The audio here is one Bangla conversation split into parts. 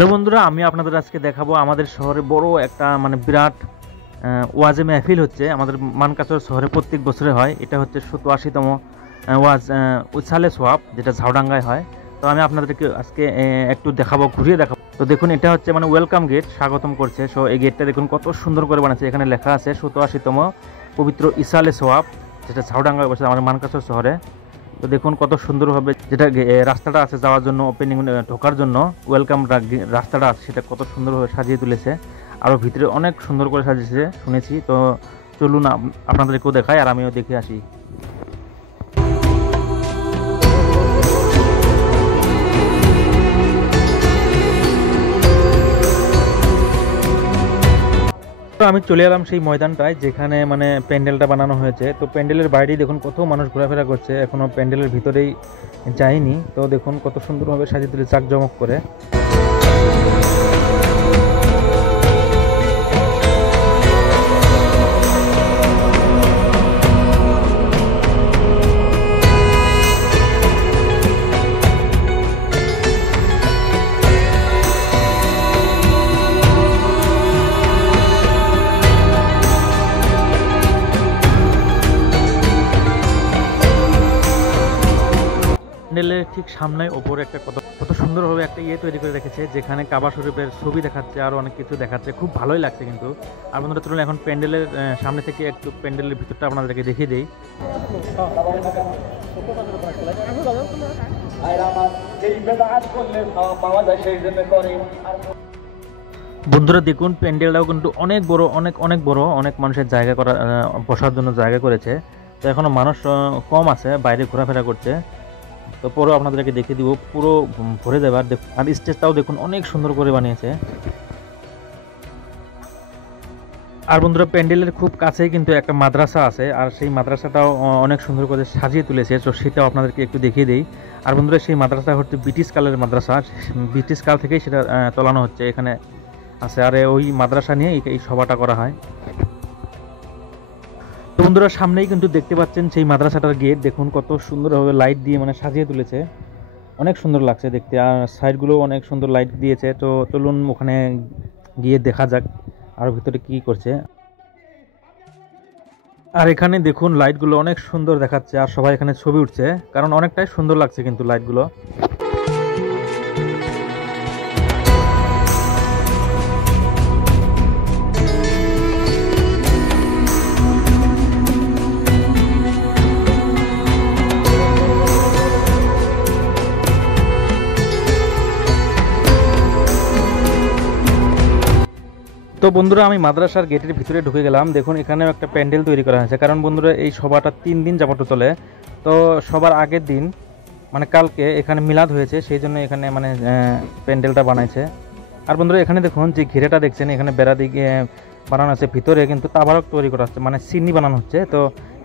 হ্যালো বন্ধুরা, আমি আপনাদের আজকে দেখাবো আমাদের শহরে বড় একটা বিরাট ওয়াজে মেহফিল হচ্ছে। আমাদের মানকাচর শহরে প্রত্যেক বছরে হয়। এটা হচ্ছে 87তম ওয়াজ উছালে সোয়াব, যেটা ঝাউডাঙ্গায় হয়। তো আমি আপনাদেরকে আজকে একটু দেখাবো, ঘুরিয়ে দেখাবো। তো দেখুন, এটা হচ্ছে ওয়েলকাম গেট, স্বাগতম করছে। সো এই গেটটা দেখুন কত সুন্দর করে বানাচ্ছে। এখানে লেখা আছে 87তম পবিত্র ইসালে সোয়াব, যেটা ঝাউডাঙ্গায় বসে আমাদের মানকাচর শহরে। তো দেখুন কত সুন্দরভাবে যেটা রাস্তাটা আছে যাওয়ার জন্য, ওপেনিং ঢোকার জন্য ওয়েলকাম রাস্তাটা আছে, সেটা কত সুন্দরভাবে সাজিয়ে তুলেছে। আরও ভিতরে অনেক সুন্দর করে সাজিয়েছে শুনেছি। তো চলুন আপনাদেরকেও দেখাই আর আমিও দেখে আসি। তো আমি চলে এলাম সেই ময়দানটায় যেখানে প্যান্ডেলটা বানানো হয়েছে। তো প্যান্ডেলের বাইরেই দেখুন কত মানুষ ঘোরাফেরা করছে, এখনো প্যান্ডেলের ভিতরেই যায়নি। তো দেখুন কত সুন্দরভাবে সাজিয়ে তুলে জাঁকজমক করে। প্যান্ডেলের ঠিক সামনে ওপরে একটা কত সুন্দরভাবে একটা তৈরি করে রেখেছে, যেখানে কাবা শরীফের ছবি দেখাচ্ছে, আরো অনেক কিছু দেখাচ্ছে। খুব ভালোই লাগছে কিন্তু। আর বন্ধুরা চলুন এখন প্যান্ডেলের সামনে থেকে একটু প্যান্ডেলের ভিতরটা আপনাদেরকে দেখিয়ে দেই। বন্ধুরা দেখুন, প্যান্ডেলটাও কিন্তু অনেক বড়, অনেক বড়, অনেক মানুষের জায়গা করা, বসার জন্য জায়গা করেছে। তো এখনো মানুষ কম আছে, বাইরে ঘোরাফেরা করছে। তো পরে আপনাদেরকে দেখিয়ে দিব, পুরো ভরে দেবে। আর স্টেজটাও দেখুন অনেক সুন্দর করে বানিয়েছে। আর বন্ধুরা প্যান্ডেলের খুব কাছেই কিন্তু একটা মাদ্রাসা আছে, আর সেই মাদ্রাসাটাও অনেক সুন্দর করে সাজিয়ে তুলেছে। তো সেটাও আপনাদেরকে একটু দেখিয়ে দিই। আর বন্ধুরা সেই মাদ্রাসা হচ্ছে ব্রিটিশ কালের মাদ্রাসা, ব্রিটিশ কাল থেকেই সেটা চালানো হচ্ছে, এখানে আছে। আর ওই মাদ্রাসা নিয়ে এই সভাটা করা হয়। তো বন্ধুরা সামনেই কিন্তু দেখতে পাচ্ছেন সেই মাদ্রাসাটার গেট, দেখুন কত সুন্দরভাবে লাইট দিয়ে সাজিয়ে তুলেছে, অনেক সুন্দর লাগছে দেখতে। আর সাইডগুলো অনেক সুন্দর লাইট দিয়েছে। তো চলুন ওখানে গিয়ে দেখা যাক আর ভিতরে কি করছে। আর এখানে দেখুন লাইটগুলো অনেক সুন্দর দেখাচ্ছে, আর সবাই এখানে ছবি উঠছে, কারণ অনেকটাই সুন্দর লাগছে কিন্তু লাইটগুলো। তো বন্ধুরা আমি মাদ্রাসার গেটের ভিতরে ঢুকে গেলাম। দেখুন এখানেও একটা প্যান্ডেল তৈরি করা হয়েছে, কারণ বন্ধুরা এই সভাটা 3 দিন যাবত চলে। তো সবার আগের দিন কালকে এখানে মিলাদ হয়েছে, সেই জন্য এখানে প্যান্ডেলটা বানাইছে। আর বন্ধুরা এখানে দেখুন যে ঘিরেটা দেখছেন, এখানে বেড়া দিকে বানানো আছে, ভিতরে কিন্তু তাবারক তৈরি করা হচ্ছে, সিন্নি বানানো হচ্ছে। তো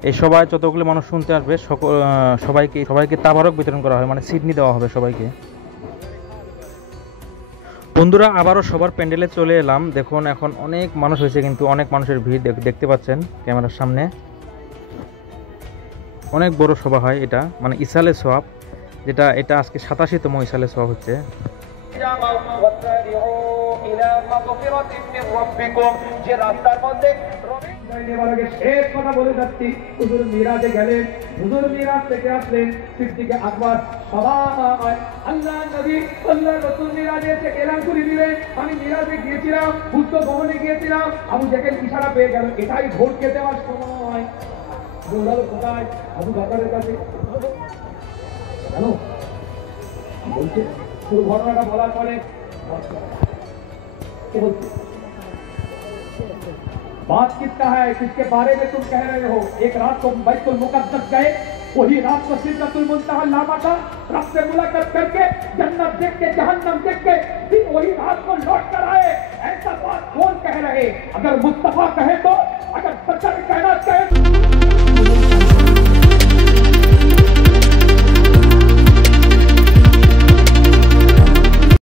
এই সবাই যতগুলো মানুষ শুনতে আসবে সবাইকে তাবারক বিতরণ করা হয়, সিডনি দেওয়া হবে সবাইকে। বন্ধুরা আবারও সবার প্যান্ডেলে চলে এলাম। দেখুন এখন অনেক মানুষ হয়েছে, কিন্তু অনেক মানুষের ভিড় দেখতে পাচ্ছেন ক্যামেরার সামনে। অনেক বড় সভা হয় এটা, ইসালে সোয়াব, এটা আজকে 87তম ইসালে সোয়াব হচ্ছে। শেষ কথা বলে যাচ্ছি, হুজুর মিরাজে গেলেন, হুজুর মিরাজ থেকে আসলেন সিদ্দিকে আকবর সবাই আল্লাহ নবী আল্লাহ রাসূল মিরাজে থেকে এলান করে দিলেন, আমি মিরাজে গিয়েছিলাম, বুদ্ধ ভবনে গিয়েছিলাম, আবু জাহেল ইশারা পেয়ে গেল এটাই ভোটকে দেওয়ার সময়। বলল কোথায়? আবু বকরের কাছে। জানো বলছে পুরো ঘটনাটা বলার পরে बात किसका है, किसके बारे में तुम कह रहे हो? एक रात को बैतुल मुकद्दस गए, वही रात को सिदरतुल मुंतहा लामा था, रब से मुलाकात करके जन्नत देख के जहन्नम देख के फिर वही रात को लौट कर आए। ऐसा बात कौन कह रहे? अगर मुस्तफा कहे तो, अगर सच्चा